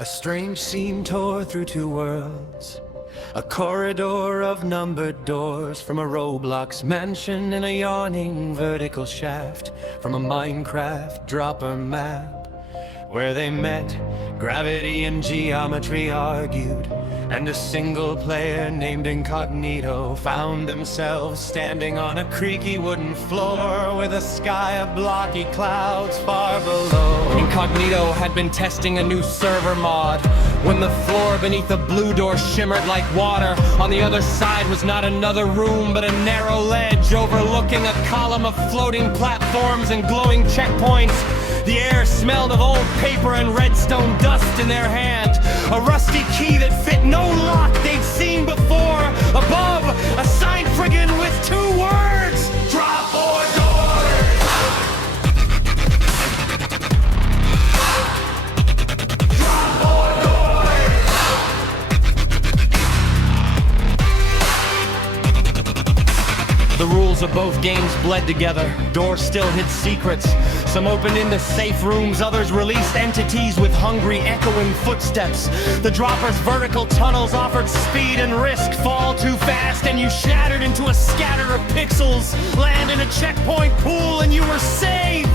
A strange seam tore through two worlds, a corridor of numbered doors, from a Roblox mansion in a yawning vertical shaft, from a Minecraft dropper map. Where they met, gravity and geometry argued, and a single player named Incognito found themselves standing on a creaky wooden floor with a sky of blocky clouds far below. Incognito had been testing a new server mod when the floor beneath the blue door shimmered like water. On the other side was not another room, but a narrow ledge overlooking a column of floating platforms and glowing checkpoints. The air smelled of old paper and redstone dust in their hand. A rusty key that fit no lock they'd seen before. Above, a sign friggin' with two words: drop or doors! Drop or doors! The rules of both games bled together. Doors still hid secrets. Some opened into safe rooms, others released entities with hungry, echoing footsteps. The dropper's vertical tunnels offered speed and risk. Fall too fast and you shattered into a scatter of pixels. Land in a checkpoint pool and you were safe.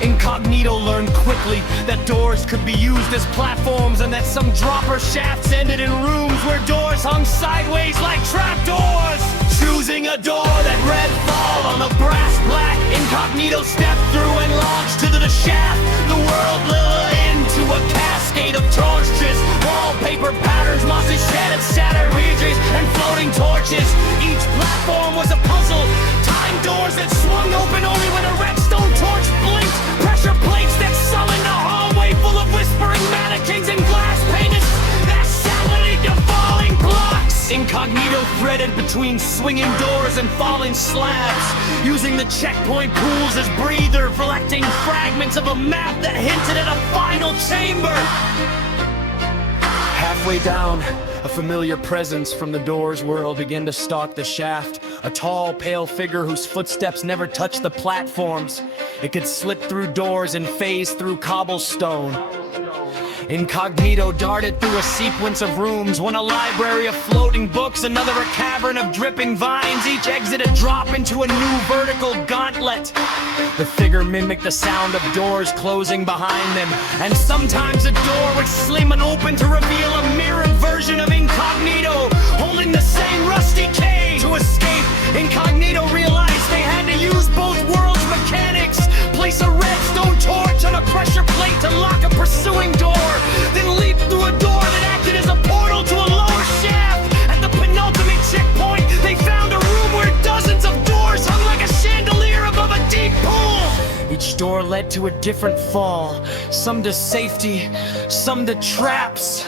Incognito learned quickly that doors could be used as platforms, and that some dropper shafts ended in rooms where doors hung sideways like trapdoors. Choosing a door that read fall on the brass black, Incognito stepped through and launched to the shaft. The world blew into a cascade of torches, wallpaper patterns, mossy shed and shattered ridges, and floating torches. Each platform was a puzzle, timed doors that swung open only when a redstone torch blinked, pressure plates that summoned a hallway full of whispering mannequins and glass paintings that sallied to falling blocks. Incognito threaded between swinging doors and falling slabs, using the checkpoint pools as breather, collecting fragments of a map that hinted at a final chamber. Halfway down, a familiar presence from the door's world began to stalk the shaft. A tall, pale figure whose footsteps never touched the platforms. It could slip through doors and phase through cobblestone. Incognito darted through a sequence of rooms, one a library of floating books, another a cavern of dripping vines. Each exit a drop into a new vertical gauntlet. The figure mimicked the sound of doors closing behind them, and sometimes a door would slam open to reveal a mirrored version of Incognito, holding the same rusty key. To escape, Incognito realized they had to use both worlds' mechanics. Place a redstone torch on a pressure plate to lock a pursuing door, then leap through a door that acted as a portal to a lower shaft. At the penultimate checkpoint, they found a room where dozens of doors hung like a chandelier above a deep pool. Each door led to a different fall, some to safety, some to traps.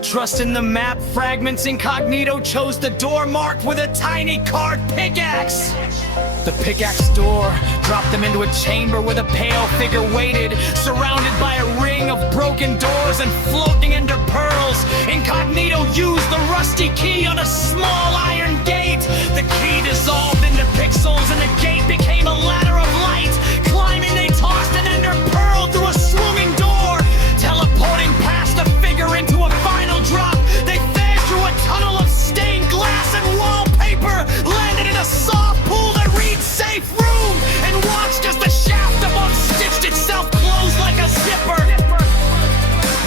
Trusting the map fragments, Incognito chose the door marked with a tiny carved pickaxe. The pickaxe door dropped them into a chamber where the pale figure waited, surrounded by a ring of broken doors and floating under pearls. Incognito used the rusty key on a small iron gate. The key dissolved into pixels and the gate became a ladder of light. Climbing, they tossed an ender pearl through a swinging door, teleporting past the figure into a final drop. They fed through a tunnel of stained glass and wallpaper, landed in a soft pool that reads safe room, and watched as the shaft above stitched itself closed like a zipper.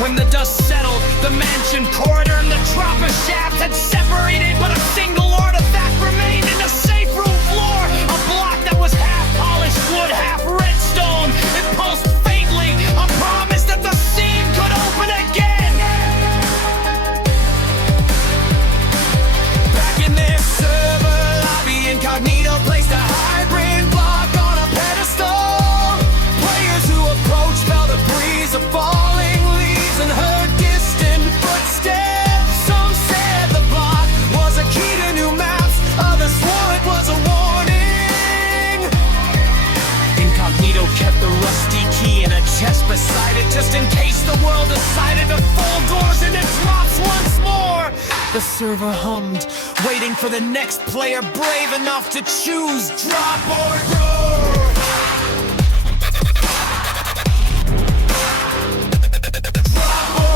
When the dust settled, the mansion corridor and the dropper shaft had separated, but a single artifact remained in the safe room floor. A block that was half polished wood, half redstone. It pulsed faintly, a promise that the seam could open again. Back in their server lobby, Incognito placed a hybrid block on a pedestal. Players who approached felt a breeze of falling leaves and heard distant footsteps. Some said the block was a key to new maps, others swore it was a warning. Incognito kept the rusty key in a chest beside it, just in case the world decided to fold doors into drops once more. The server hummed, waiting for the next player brave enough to choose drop or door. Drop or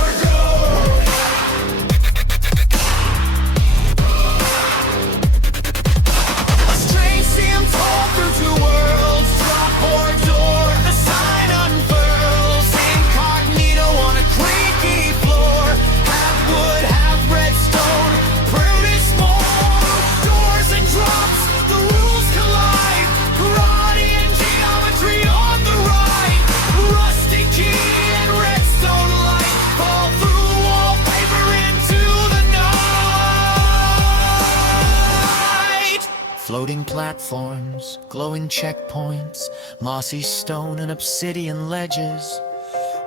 Floating platforms, glowing checkpoints, mossy stone and obsidian ledges,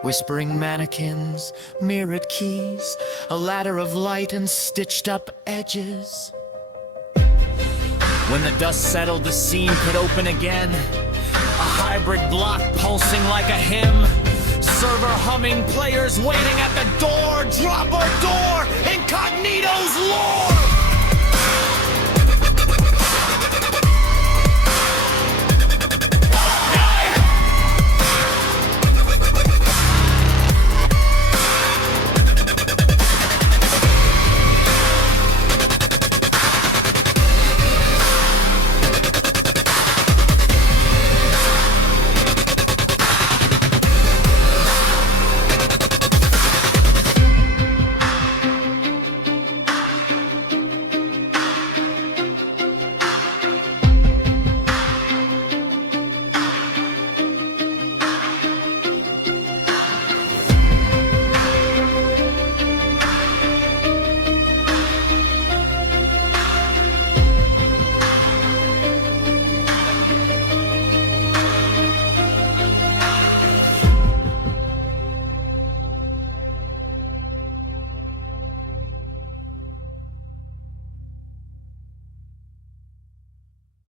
whispering mannequins, mirrored keys, a ladder of light and stitched up edges. When the dust settled, the scene could open again. A hybrid block pulsing like a hymn. Server humming, players waiting at the door. Drop or door, Incognito's lore!